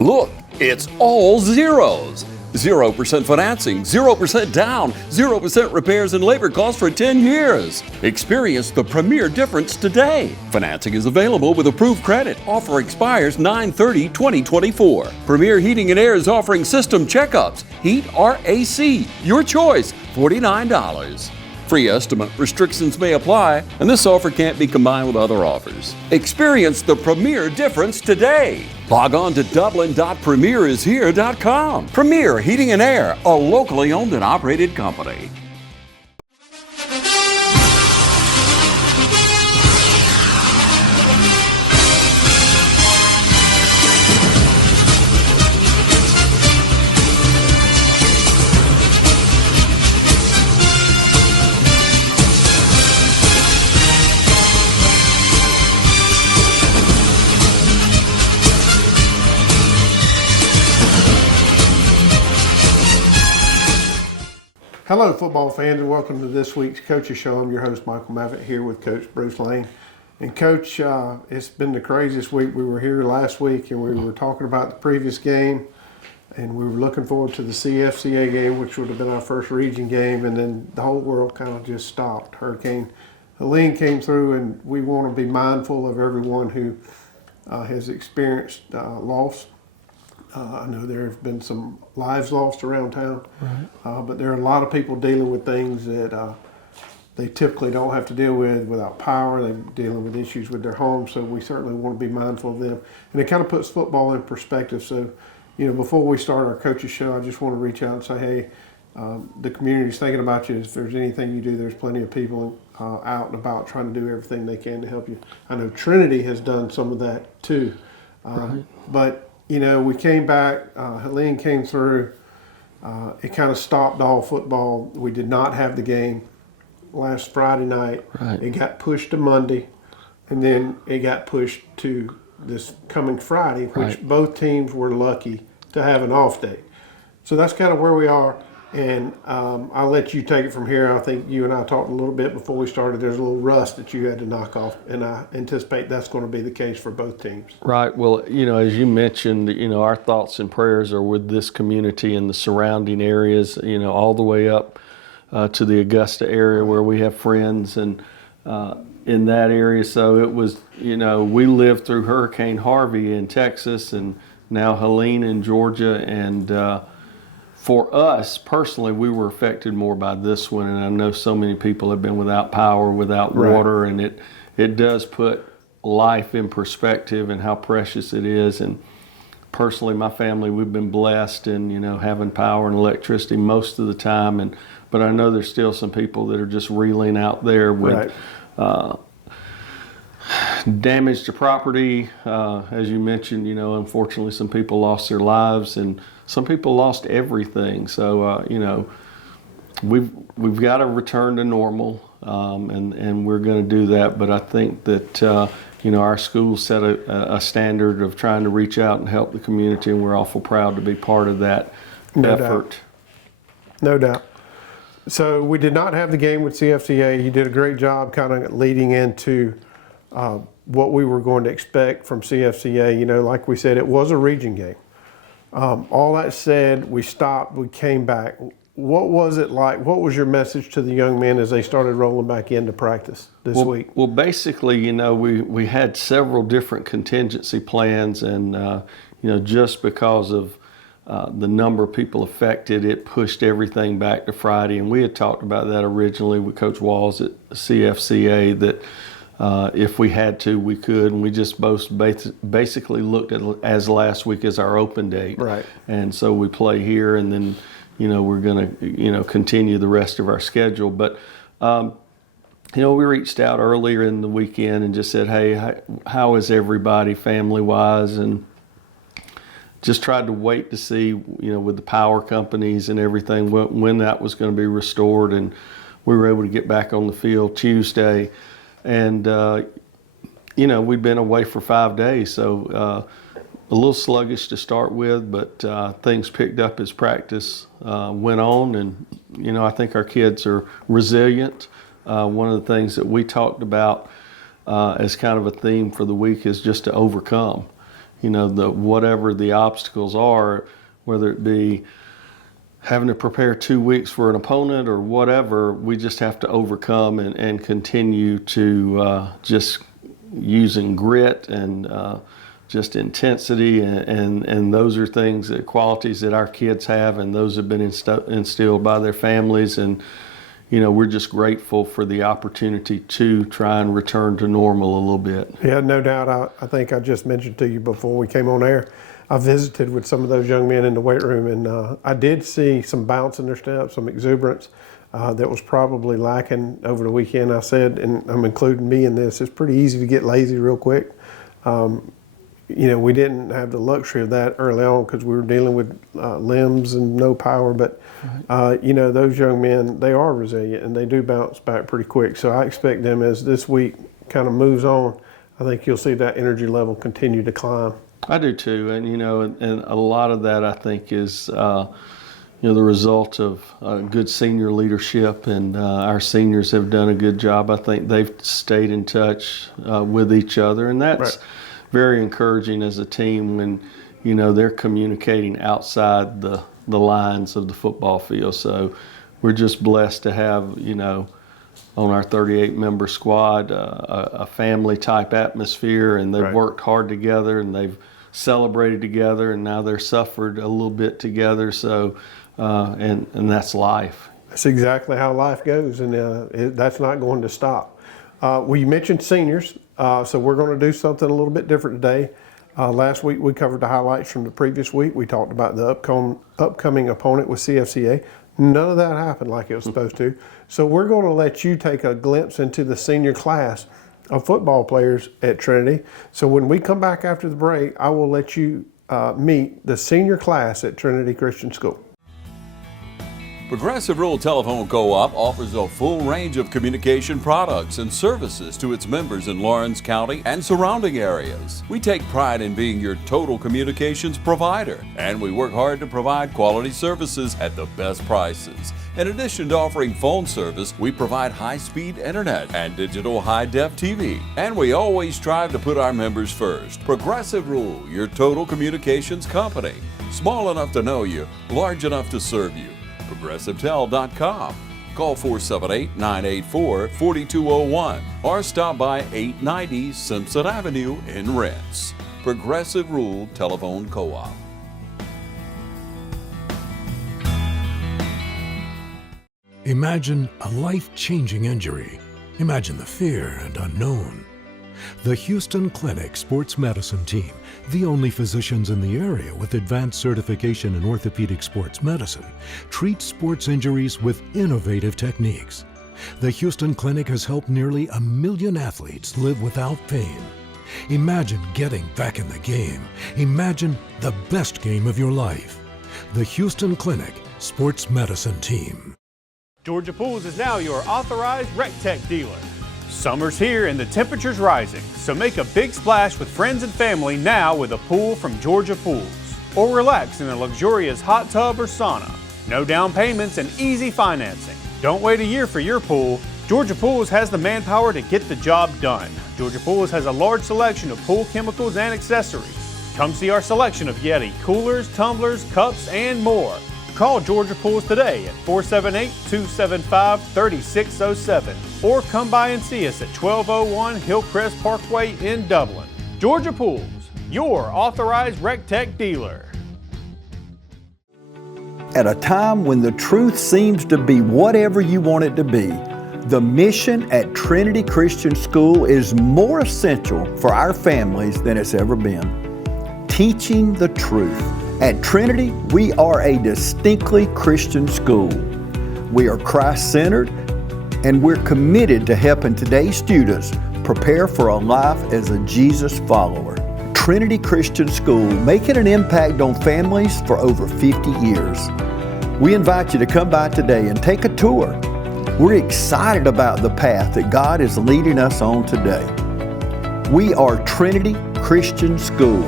Look, it's all zeros. 0% financing, 0% down, 0% repairs and labor costs for 10 years. Experience the premier difference today. Financing is available with approved credit. Offer expires 9/30/2024. Premier Heating and Air is offering system checkups. Heat or AC, your choice, $49. Free estimate restrictions may apply, and this offer can't be combined with other offers. Experience the premier difference today. Log on to dublin.premierishere.com. Premier Heating and Air, a locally owned and operated company. Hello, football fans, and welcome to this week's Coach's Show. I'm your host, Michael Mavitt, here with Coach Bruce Lane. And Coach, it's been the craziest week. We were here last week, and we were talking about the previous game, and we were looking forward to the CFCA game, which would have been our first region game, and then the whole world kind of just stopped. Hurricane Helene came through, and we want to be mindful of everyone who has experienced loss. I know there have been some lives lost around town, right. But there are a lot of people dealing with things that they typically don't have to deal with without power. They're dealing with issues with their homes, so we certainly want to be mindful of them. And it kind of puts football in perspective. So, before we start our Coach's Show, I just want to reach out and say, hey, the community's thinking about you. If there's anything you do, there's plenty of people out and about trying to do everything they can to help you. I know Trinity has done some of that too. Right. But we came back, Helene came through, it kind of stopped all football. We did not have the game last Friday night. Right. It got pushed to Monday, and then it got pushed to this coming Friday, which both teams were lucky to have an off day. So that's kind of where we are, and I'll let you take it from here. I think you and I talked a little bit before we started. There's a little rust that you had to knock off, and I anticipate that's going to be the case for both teams. Right. Well, as you mentioned, our thoughts and prayers are with this community and the surrounding areas, all the way up to the Augusta area where we have friends and in that area. So it was, we lived through Hurricane Harvey in Texas and now Helene in Georgia, and for us personally, we were affected more by this one, and I know so many people have been without power, without water, and it does put life in perspective and how precious it is. And personally, my family, we've been blessed in having power and electricity most of the time, but I know there's still some people that are just reeling out there with damage to property. As you mentioned, unfortunately, some people lost their lives, and some people lost everything. So, we've got to return to normal, and we're going to do that. But I think that, our school set a standard of trying to reach out and help the community, and we're awful proud to be part of that effort. No doubt. So we did not have the game with CFCA. You did a great job kind of leading into what we were going to expect from CFCA. Like we said, it was a region game. All that said, we stopped, we came back. What was it like? What was your message to the young men as they started rolling back into practice this week? Well, basically, we had several different contingency plans, and, just because of the number of people affected, it pushed everything back to Friday. And we had talked about that originally with Coach Walls at CFCA, that if we had to, we could, and we just both basically looked at as last week as our open date. Right. And so we play here, and then, we're going to, continue the rest of our schedule. But, we reached out earlier in the weekend and just said, hey, how is everybody family-wise? And just tried to wait to see, with the power companies and everything, when that was going to be restored. And we were able to get back on the field Tuesday. And, we've been away for 5 days, so a little sluggish to start with, but things picked up as practice went on. And, I think our kids are resilient. One of the things that we talked about as kind of a theme for the week is just to overcome. whatever the obstacles are, whether it be having to prepare 2 weeks for an opponent or whatever, we just have to overcome and continue to just using grit and just intensity, and those are things, qualities that our kids have, and those have been instilled by their families. And we're just grateful for the opportunity to try and return to normal a little bit. Yeah, no doubt. I think I just mentioned to you before we came on air, I visited with some of those young men in the weight room, and I did see some bounce in their step, some exuberance that was probably lacking over the weekend. I said, and I'm including me in this, it's pretty easy to get lazy real quick. We didn't have the luxury of that early on because we were dealing with limbs and no power, but those young men, they are resilient and they do bounce back pretty quick. So I expect them, as this week kind of moves on, I think you'll see that energy level continue to climb. I do too, and and a lot of that I think is the result of good senior leadership, and our seniors have done a good job. I think they've stayed in touch with each other, and that's right. Very encouraging as a team when they're communicating outside the lines of the football field. So we're just blessed to have on our 38-member squad a family type atmosphere, and they've Right. worked hard together, and they've celebrated together, and now they're suffered a little bit together. So and that's life. That's exactly how life goes, and that's not going to stop. We mentioned seniors, so we're going to do something a little bit different today. Last week we covered the highlights from the previous week. We talked about the upcoming opponent with CFCA. None of that happened like it was supposed to. So we're going to let you take a glimpse into the senior class of football players at Trinity. So when we come back after the break, I will let you meet the senior class at Trinity Christian School. Progressive Rural Telephone Co-op offers a full range of communication products and services to its members in Lawrence County and surrounding areas. We take pride in being your total communications provider, and we work hard to provide quality services at the best prices. In addition to offering phone service, we provide high-speed internet and digital high-def TV. And we always strive to put our members first. Progressive Rural, your total communications company. Small enough to know you, large enough to serve you. ProgressiveTel.com. Call 478-984-4201 or stop by 890 Simpson Avenue in Rents. Progressive Rural Telephone Co-op. Imagine a life-changing injury. Imagine the fear and unknown. The Houston Clinic Sports Medicine Team, the only physicians in the area with advanced certification in orthopedic sports medicine, treats sports injuries with innovative techniques. The Houston Clinic has helped nearly 1 million athletes live without pain. Imagine getting back in the game. Imagine the best game of your life. The Houston Clinic Sports Medicine Team. Georgia Pools is now your authorized RecTech dealer. Summer's here and the temperature's rising, so make a big splash with friends and family now with a pool from Georgia Pools. Or relax in a luxurious hot tub or sauna. No down payments and easy financing. Don't wait a year for your pool. Georgia Pools has the manpower to get the job done. Georgia Pools has a large selection of pool chemicals and accessories. Come see our selection of Yeti coolers, tumblers, cups, and more. Call Georgia Pools today at 478-275-3607 or come by and see us at 1201 Hillcrest Parkway in Dublin. Georgia Pools, your authorized RecTech dealer. At a time when the truth seems to be whatever you want it to be, the mission at Trinity Christian School is more essential for our families than it's ever been. Teaching the truth. At Trinity, we are a distinctly Christian school. We are Christ-centered, and we're committed to helping today's students prepare for a life as a Jesus follower. Trinity Christian School, making an impact on families for over 50 years. We invite you to come by today and take a tour. We're excited about the path that God is leading us on today. We are Trinity Christian School,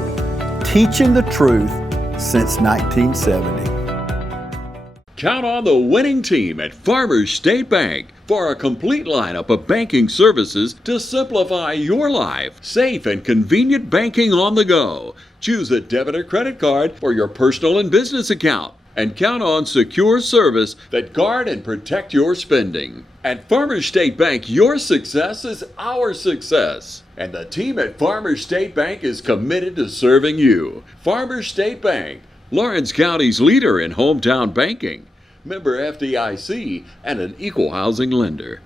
teaching the truth since 1970. Count on the winning team at Farmers State Bank for a complete lineup of banking services to simplify your life. Safe and convenient banking on the go. Choose a debit or credit card for your personal and business account. And count on secure service that guard and protect your spending. At Farmers State Bank, your success is our success. And the team at Farmers State Bank is committed to serving you. Farmers State Bank, Lawrence County's leader in hometown banking. Member FDIC and an equal housing lender.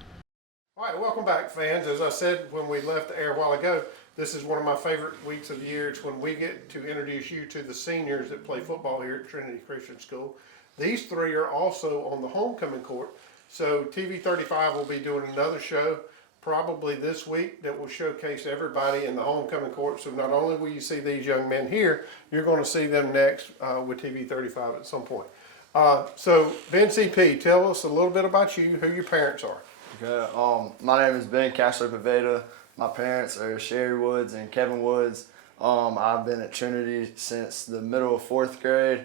All right, welcome back, fans. As I said when we left the air a while ago, this is one of my favorite weeks of the year. It's when we get to introduce you to the seniors that play football here at Trinity Christian School. These three are also on the homecoming court. So TV 35 will be doing another show probably this week that will showcase everybody in the homecoming court. So not only will you see these young men here, you're going to see them next with TV 35 at some point. So Ben CP, tell us a little bit about you, who your parents are. Okay, my name is Ben Castro Paveda. My parents are Sherry Woods and Kevin Woods. I've been at Trinity since the middle of 4th grade,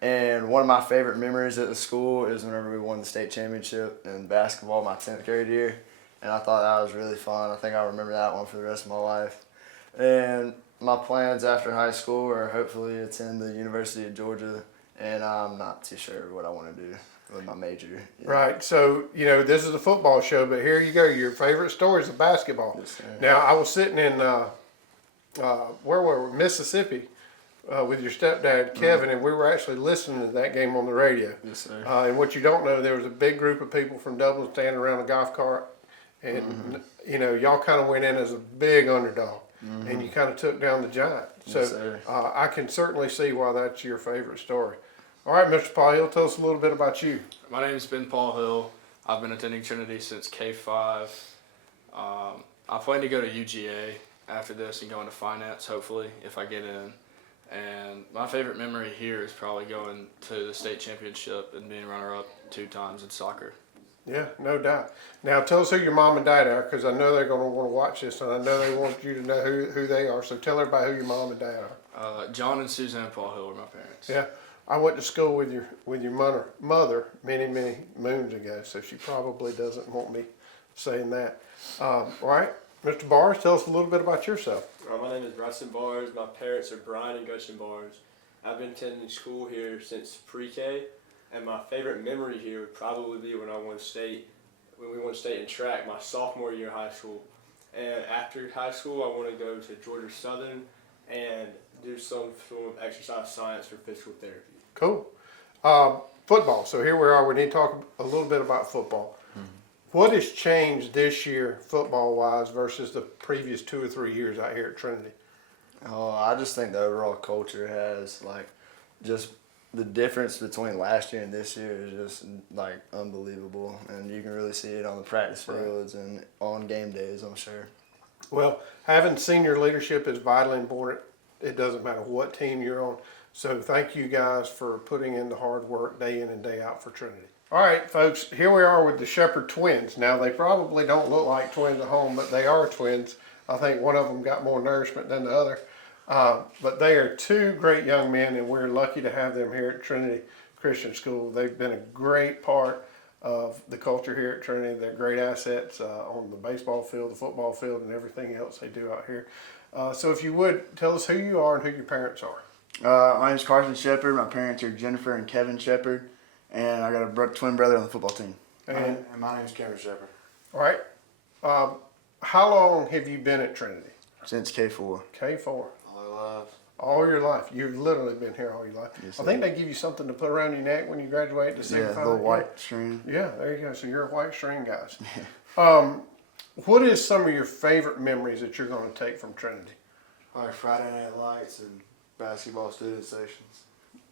and one of my favorite memories at the school is whenever we won the state championship in basketball my 10th grade year, and I thought that was really fun. I think I'll remember that one for the rest of my life. And my plans after high school are hopefully attend the University of Georgia, and I'm not too sure what I want to do with my major. Right, so, you know, this is a football show, but here you go. Your favorite story is basketball. Yes, sir. Now, I was sitting in, where were we? Mississippi with your stepdad, Kevin, and we were actually listening to that game on the radio. Yes, sir. And what you don't know, there was a big group of people from Dublin standing around a golf cart, and, you know, y'all kind of went in as a big underdog, and you kind of took down the giant. So Yes, sir. I can certainly see why that's your favorite story. All right, Mr. Paul Hill, tell us a little bit about you. My name is Ben Paul Hill. I've been attending Trinity since K-5. I plan to go to UGA after this and go into finance, hopefully, if I get in. And my favorite memory here is probably going to the state championship and being runner-up 2 times in soccer. Yeah, no doubt. Now, tell us who your mom and dad are, because I know they're going to want to watch this, and I know they want you to know who they are. So tell everybody who your mom and dad are. John and Suzanne Paul Hill are my parents. Yeah, I went to school with your mother many moons ago, so she probably doesn't want me saying that. All right, Mr. Barrs, tell us a little bit about yourself. My name is Bryson Barrs. My parents are Brian and Gushin Barrs. I've been attending school here since pre-K, and my favorite memory here would probably be when we won state in track my sophomore year of high school. And after high school, I want to go to Georgia Southern and do some form of exercise science for physical therapy. Cool. Football. So here we are. We need to talk a little bit about football. What has changed this year, football-wise, versus the previous 2 or 3 years out here at Trinity? I just think the overall culture has, like, just the difference between last year and this year is just, like, unbelievable. And you can really see it on the practice fields and on game days, I'm sure. Well, having senior leadership is vitally important. It doesn't matter what team you're on. So thank you guys for putting in the hard work day in and day out for Trinity. All right, folks, here we are with the Shepherd twins. Now, they probably don't look like twins at home, but they are twins. I think one of them got more nourishment than the other. But they are 2 great young men, and we're lucky to have them here at Trinity Christian School. They've been a great part of the culture here at Trinity. They're great assets on the baseball field, the football field, and everything else they do out here. So if you would, tell us who you are and who your parents are. My name is Carson Shepard. My parents are Jennifer and Kevin Shepard, and I got a twin brother on the football team. And my name is Cameron Shepard. all right, how long have you been at Trinity? Since K4. K4. All I love. All your life. You've literally been here all your life. Yes, I think they give you something to put around your neck when you graduate to Yeah, signify. a little that. white string. Yeah, there you go. So you're a white string, guys. What is some of your favorite memories that you're going to take from Trinity? Like Friday Night Lights and basketball student sections,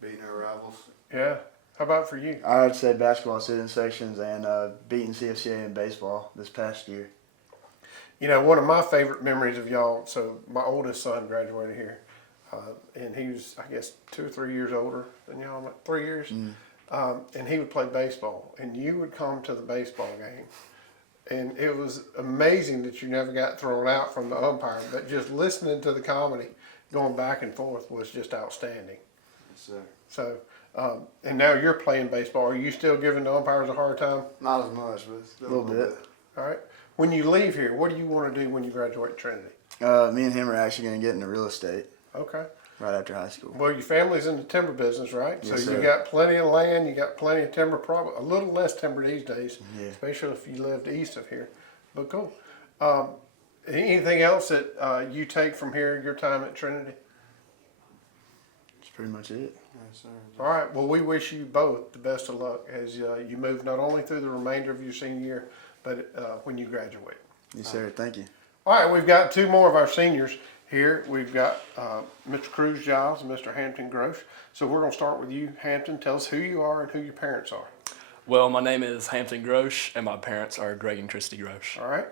beating our rivals. Yeah. How about for you? I would say basketball student sections and beating CFCA in baseball this past year. You know, one of my favorite memories of y'all, so my oldest son graduated here, and he was, I guess, 2 or 3 years older than y'all, like 3 years, and he would play baseball, and you would come to the baseball game, and it was amazing that you never got thrown out from the umpire, but just listening to the comedy going back and forth was just outstanding. Yes, sir. So, and now you're playing baseball. Are you still giving the umpires a hard time? Not as much, but still A little bit. All right. When you leave here, what do you want to do when you graduate Trinity? Me and him are actually going to get into real estate Okay. right after high school. Well, your family's in the timber business, right? Yes, so you sir. got plenty of land, you got plenty of timber, probably a little less timber these days, Yeah. especially if you lived east of here. But cool. Anything else that you take from here, your time at Trinity? That's pretty much it. Yes, sir. All right. Well, we wish you both the best of luck as you move not only through the remainder of your senior year, but when you graduate. Yes, sir. Thank you. All right. We've got two more of our seniors here. We've got Mr. Cruz Giles and Mr. Hampton Grosh. So we're going to start with you, Hampton. Tell us who you are and who your parents are. Well, my name is Hampton Grosh, and my parents are Greg and Christy Grosh. All right.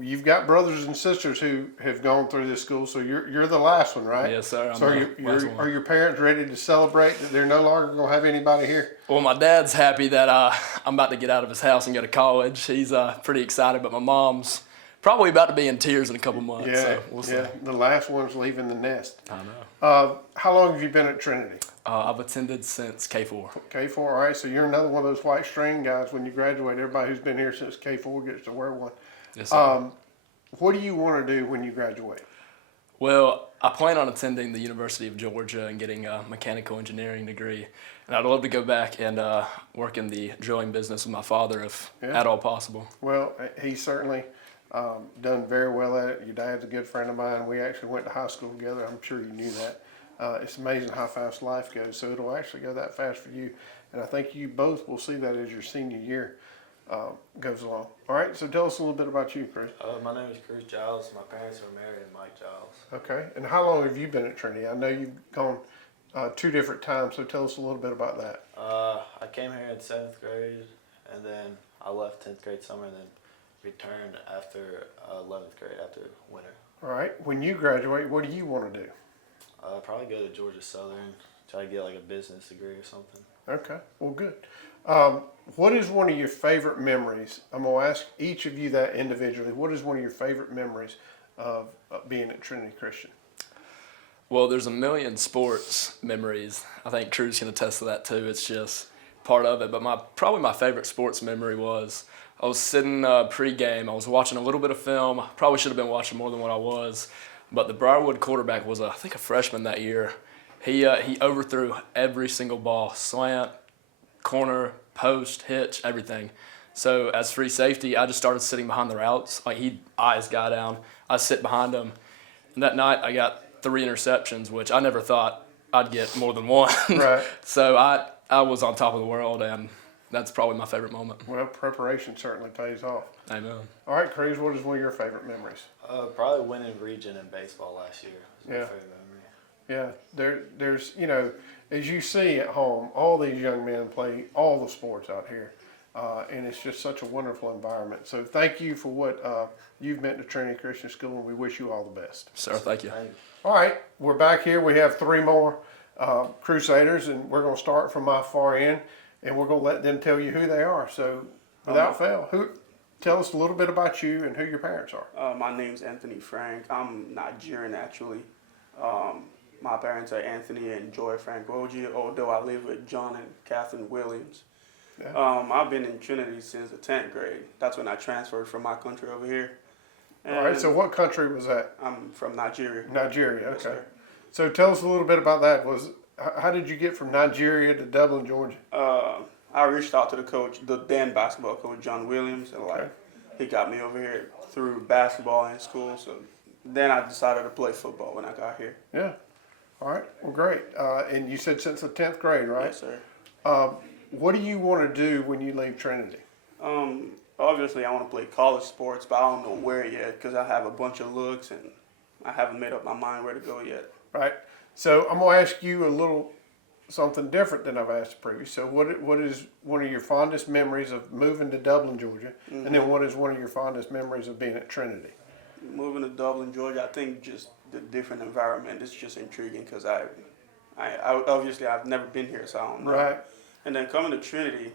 You've got brothers and sisters who have gone through this school, so you're the last one, right? Yes, sir. I'm So the last one. are your parents ready to celebrate that they're no longer going to have anybody here? Well, my dad's happy that I'm about to get out of his house and go to college. He's pretty excited, but my mom's probably about to be in tears in a couple months. Yeah, so we'll see. yeah. The last one's leaving the nest. I know. How long have you been at Trinity? I've attended since K4. K4, all right. So you're another one of those white string guys. When you graduate, everybody who's been here since K4 gets to wear one. Yes, sir. What do you want to do when you graduate? Well, I plan on attending the University of Georgia and getting a mechanical engineering degree. And I'd love to go back and work in the drilling business with my father if at all possible. Well, he's certainly done very well at it. Your dad's a good friend of mine. We actually went to high school together. I'm sure you knew that. It's amazing how fast life goes. So it'll actually go that fast for you. And I think you both will see that as your senior year goes along. All right, so tell us a little bit about you, Chris. My name is Cruz Giles. My parents are Mary and Mike Giles. Okay, and how long have you been at Trinity? I know you've gone 2 different times, so tell us a little bit about that. I came here in 7th grade, and then I left 10th grade summer, and then returned after 11th grade after winter. All right, when you graduate, what do you want to do? Probably go to Georgia Southern, try to get like a business degree or something. Okay, well, good. What is one of your favorite memories? I'm going to ask each of you that individually. What is one of your favorite memories of being at Trinity Christian? Well, there's a million sports memories. I think Cruz can attest to that too. It's just part of it. But probably my favorite sports memory was I was sitting pre-game. I was watching a little bit of film. Probably should have been watching more than what I was. But the Briarwood quarterback was, I think, a freshman that year. He overthrew every single ball, slant, corner, post, hitch, everything. So as free safety, I just started sitting behind the routes. Like he eyes guy down. I sit behind him. And that night I got 3 interceptions, which I never thought I'd get more than one. Right. So I was on top of the world, and that's probably my favorite moment. Well, preparation certainly pays off. Amen. All right, Cruz, what is one of your favorite memories? Probably winning region in baseball last year was my favorite memory. Yeah, there's, as you see at home, all these young men play all the sports out here, and it's just such a wonderful environment. So thank you for what you've meant to Trinity Christian School, and we wish you all the best. Sir, thank you. All right, we're back here. We have 3 more Crusaders, and we're going to start from my far end, and we're going to let them tell you who they are. So without fail, tell us a little bit about you and who your parents are. My name's Anthony Frank. I'm Nigerian, actually. My parents are Anthony and Joy Frank Oji, although I live with John and Catherine Williams. Yeah. I've been in Trinity since the 10th grade. That's when I transferred from my country over here. And All right, so what country was that? I'm from Nigeria. Nigeria, okay. Yes, sir. So tell us a little bit about that. How did you get from Nigeria to Dublin, Georgia? I reached out to the coach, the then basketball coach, John Williams, and he got me over here through basketball in school. So then I decided to play football when I got here. Yeah. All right. Well, great. And you said since the 10th grade, right? Yes, sir. What do you want to do when you leave Trinity? Obviously, I want to play college sports, but I don't know where yet because I have a bunch of looks and I haven't made up my mind where to go yet. Right. So I'm going to ask you a little something different than I've asked previous. So what is one of your fondest memories of moving to Dublin, Georgia? Mm-hmm. And then what is one of your fondest memories of being at Trinity? Moving to Dublin, Georgia, I think just the different environment is just intriguing because I obviously I've never been here, so I don't know. Right. And then coming to Trinity,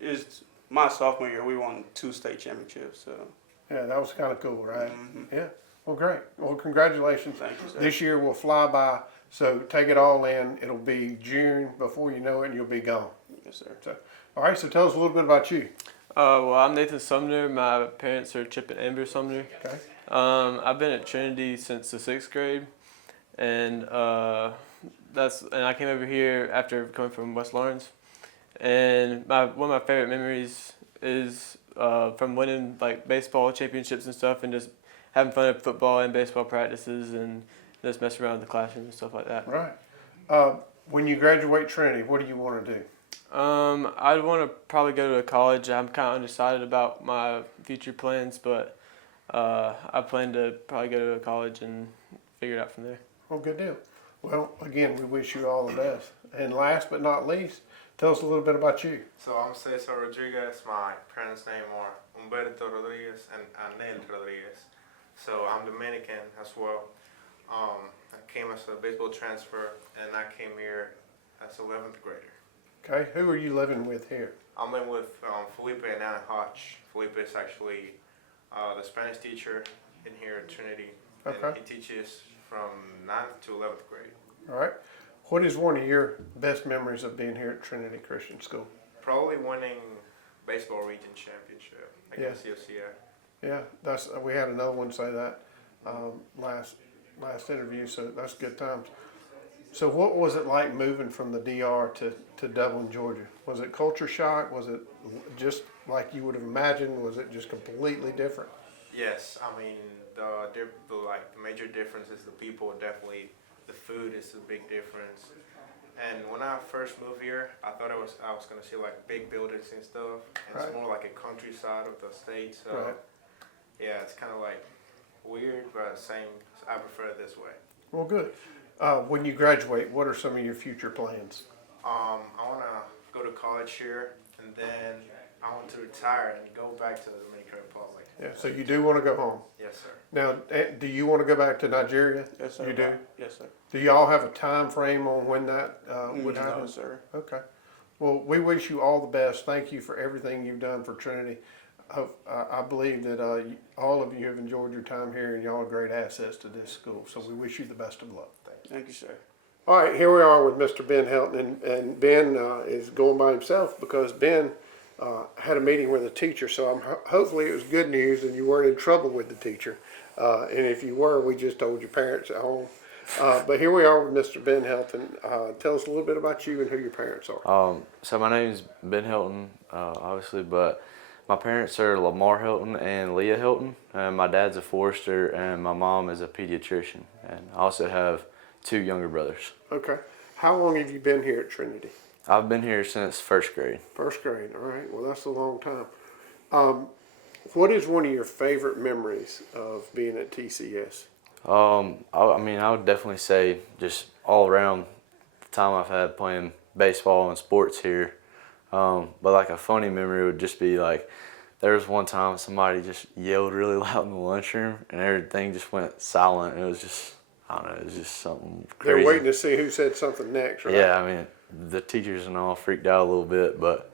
is my sophomore year, we won 2 state championships. So. Yeah, that was kind of cool, right? Mm-hmm. Yeah. Well, great. Well, congratulations. Thank you, sir. This year will fly by So take it all in. It'll be June before you know it, and you'll be gone. Yes, sir. So, all right. So tell us a little bit about you. Well, I'm Nathan Sumner. My parents are Chip and Amber Sumner. Okay. I've been at Trinity since the 6th grade, and I came over here after coming from West Lawrence. And one of my favorite memories is from winning like baseball championships and stuff, and just having fun at football and baseball practices, and just messing around in the classroom and stuff like that. Right. When you graduate Trinity, what do you want to do? I'd want to probably go to college. I'm kind of undecided about my future plans, but I plan to probably go to college and figure it out from there. Well, good deal. Well, again, we wish you all the best. And last but not least, tell us a little bit about you. So I'm Cesar Rodriguez. My parents' name are Humberto Rodriguez and Anel Rodriguez. So I'm Dominican as well. I came as a baseball transfer, and I came here as 11th grader. Okay, who are you living with here? I'm in with Felipe and Anna Hodge. Felipe is actually the Spanish teacher in here at Trinity. Okay. And he teaches from 9th to 11th grade. All right. What is one of your best memories of being here at Trinity Christian School? Probably winning baseball region championship against COCA. Yeah, we had another one say that last interview, so that's good times. So what was it like moving from the DR to Dublin, Georgia? Was it culture shock? Was it just like you would have imagined? Was it just completely different? Yes, I mean the major difference is the people. Definitely, the food is a big difference. And when I first moved here, I thought I was gonna see like big buildings and stuff. And Right. It's more like a countryside of the state. So Right. yeah, it's kind of like weird, but same. I prefer it this way. Well, good. When you graduate, what are some of your future plans? I wanna go to college here, and then I want to retire and go back to the Dominican Republic. Yeah, so you do want to go home. Yes, sir. Now, do you want to go back to Nigeria? Yes, sir. You do? Yes, sir. Do y'all have a time frame on when that would happen? No, sir. Okay. Well, we wish you all the best. Thank you for everything you've done for Trinity. I believe that all of you have enjoyed your time here, and y'all are great assets to this school. So we wish you the best of luck. Thank you, sir. All right, here we are with Mr. Ben Helton, and Ben is going by himself because Ben had a meeting with a teacher. So hopefully it was good news and you weren't in trouble with the teacher. And if you were, we just told your parents at home. But here we are with Mr. Ben Helton. Tell us a little bit about you and who your parents are. So my name is Ben Helton, obviously, but my parents are Lamar Helton and Leah Helton. My dad's a forester and my mom is a pediatrician. And I also have 2 younger brothers. Okay. How long have you been here at Trinity? I've been here since 1st grade. 1st grade, all right. Well, that's a long time. What is one of your favorite memories of being at TCS? I mean, I would definitely say just all around the time I've had playing baseball and sports here. But like a funny memory would just be like, there was one time somebody just yelled really loud in the lunchroom and everything just went silent. It was just, I don't know, it was just something crazy. They're waiting to see who said something next, right? Yeah, I mean, the teachers and all freaked out a little bit, but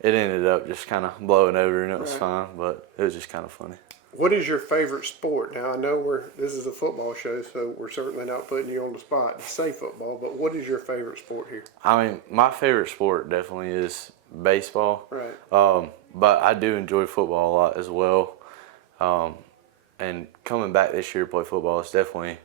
it ended up just kind of blowing over and it was Right. fine, but it was just kind of funny. What is your favorite sport? Now, I know this is a football show, so we're certainly not putting you on the spot to say football, but what is your favorite sport here? I mean, my favorite sport definitely is baseball. Right. But I do enjoy football a lot as well. And coming back this year to play football, it's definitely,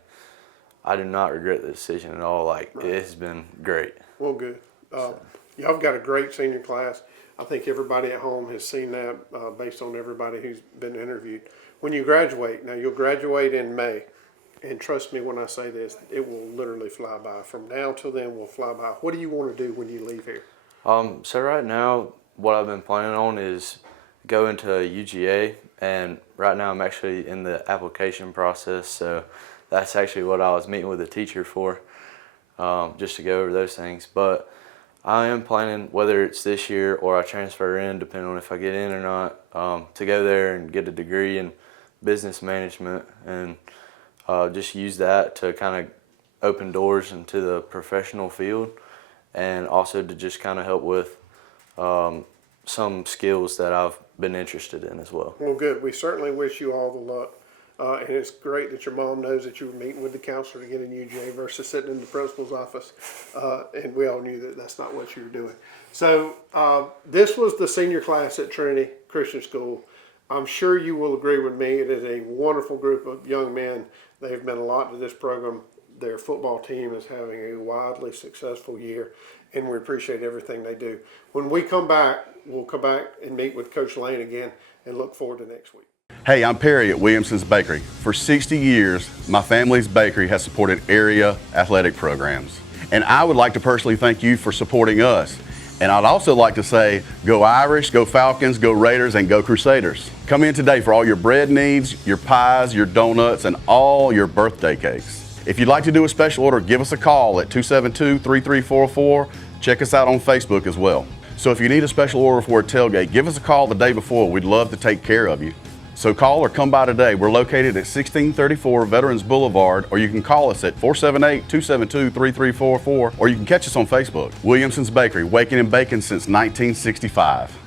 I do not regret the decision at all. Like, Right. It has been great. Well, good. Y'all have got a great senior class. I think everybody at home has seen that based on everybody who's been interviewed. When you graduate, now you'll graduate in May, and trust me when I say this, it will literally fly by. From now till then, will fly by. What do you want to do when you leave here? So right now, what I've been planning on is going to UGA, and right now I'm actually in the application process, so that's actually what I was meeting with the teacher for, just to go over those things. But I am planning, whether it's this year or I transfer in, depending on if I get in or not, to go there and get a degree in business management and just use that to kind of open doors into the professional field, and also to just kind of help with some skills that I've been interested in as well. Well, good. We certainly wish you all the luck. And it's great that your mom knows that you were meeting with the counselor to get in UGA versus sitting in the principal's office. And we all knew that that's not what you were doing. So this was the senior class at Trinity Christian School. I'm sure you will agree with me. It is a wonderful group of young men. They've meant a lot to this program. Their football team is having a wildly successful year, and we appreciate everything they do. When we come back, we'll come back and meet with Coach Lane again and look forward to next week. Hey, I'm Perry at Williamson's Bakery. For 60 years, my family's bakery has supported area athletic programs. And I would like to personally thank you for supporting us. And I'd also like to say, go Irish, go Falcons, go Raiders, and go Crusaders. Come in today for all your bread needs, your pies, your donuts, and all your birthday cakes. If you'd like to do a special order, give us a call at 272-3344. Check us out on Facebook as well. So if you need a special order for a tailgate, give us a call the day before. We'd love to take care of you. So call or come by today. We're located at 1634 Veterans Boulevard, or you can call us at 478-272-3344, or you can catch us on Facebook. Williamson's Bakery, waking and baking since 1965.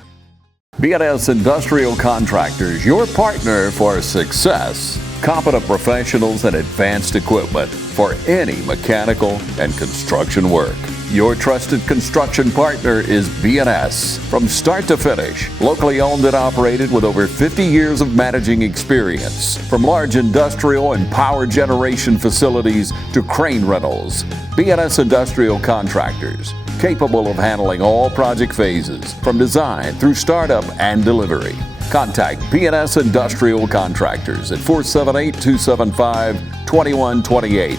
BNS Industrial Contractors, your partner for success. Competent professionals and advanced equipment for any mechanical and construction work. Your trusted construction partner is BNS. From start to finish, locally owned and operated with over 50 years of managing experience. From large industrial and power generation facilities to crane rentals, BNS Industrial Contractors, capable of handling all project phases, from design through startup and delivery. Contact BNS Industrial Contractors at 478-275-2128.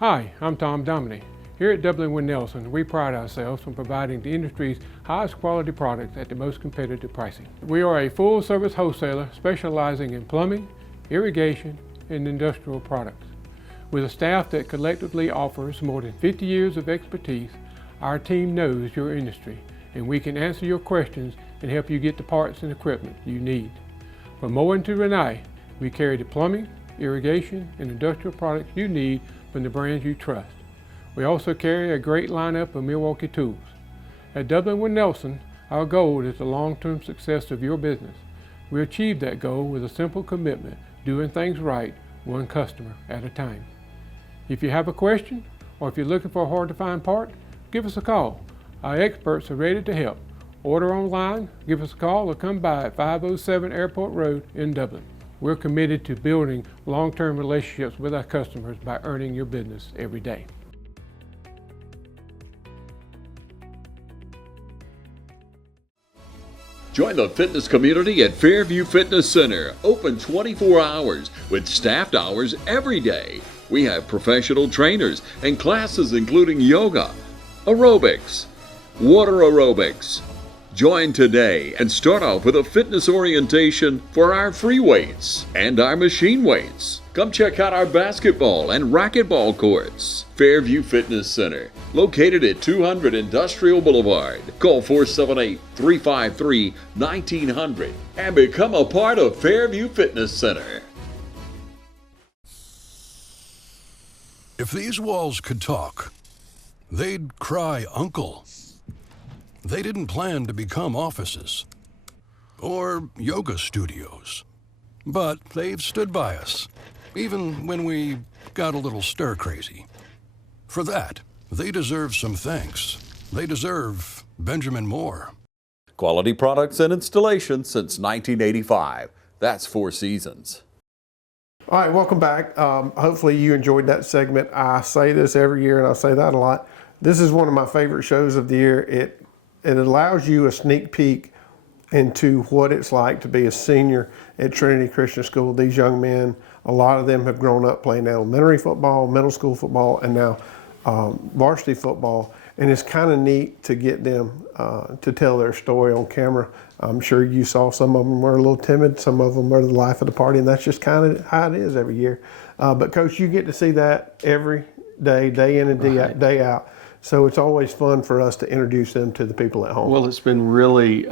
Hi, I'm Tom Dominy. Here at Dublin Wind Nelson, we pride ourselves on providing the industry's highest quality products at the most competitive pricing. We are a full-service wholesaler specializing in plumbing, irrigation, and industrial products. With a staff that collectively offers more than 50 years of expertise, our team knows your industry, and we can answer your questions and help you get the parts and equipment you need. From mowing to Renee, we carry the plumbing, irrigation, and industrial products you need from the brands you trust. We also carry a great lineup of Milwaukee tools. At Dublin Wind Nelson, our goal is the long-term success of your business. We achieve that goal with a simple commitment, doing things right, one customer at a time. If you have a question, or if you're looking for a hard-to-find part, give us a call. Our experts are ready to help. Order online, give us a call, or come by at 507 Airport Road in Dublin. We're committed to building long-term relationships with our customers by earning your business every day. Join the fitness community at Fairview Fitness Center, open 24 hours with staffed hours every day. We have professional trainers and classes including yoga, aerobics, water aerobics. Join today and start off with a fitness orientation for our free weights and our machine weights. Come check out our basketball and racquetball courts. Fairview Fitness Center, located at 200 Industrial Boulevard. Call 478-353-1900 and become a part of Fairview Fitness Center. If these walls could talk, they'd cry uncle. They didn't plan to become offices or yoga studios, but they've stood by us, even when we got a little stir-crazy. For that, they deserve some thanks. They deserve Benjamin Moore. Quality products and installation since 1985. That's 4 Seasons. All right, welcome back. Hopefully you enjoyed that segment. I say this every year, and I say that a lot. This is one of my favorite shows of the year. It allows you a sneak peek into what it's like to be a senior at Trinity Christian School. These young men, a lot of them have grown up playing elementary football, middle school football, and now varsity football. And it's kind of neat to get them to tell their story on camera. I'm sure you saw some of them were a little timid, some of them were the life of the party, and that's just kind of how it is every year. But Coach, you get to see that every day, day in and day out. So it's always fun for us to introduce them to the people at home. Well, it's been really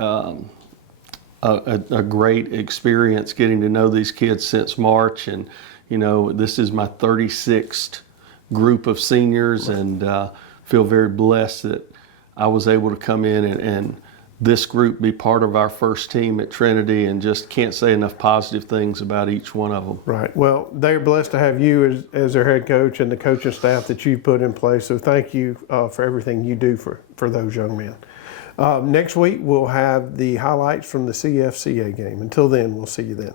a great experience getting to know these kids since March. And, you know, this is my 36th group of seniors, and feel very blessed that I was able to come in and this group be part of our first team at Trinity, and just can't say enough positive things about each one of them. Right. Well, they're blessed to have you as their head coach and the coaching staff that you've put in place. So thank you for everything you do for those young men. Next week, we'll have the highlights from the CFCA game. Until then, we'll see you then.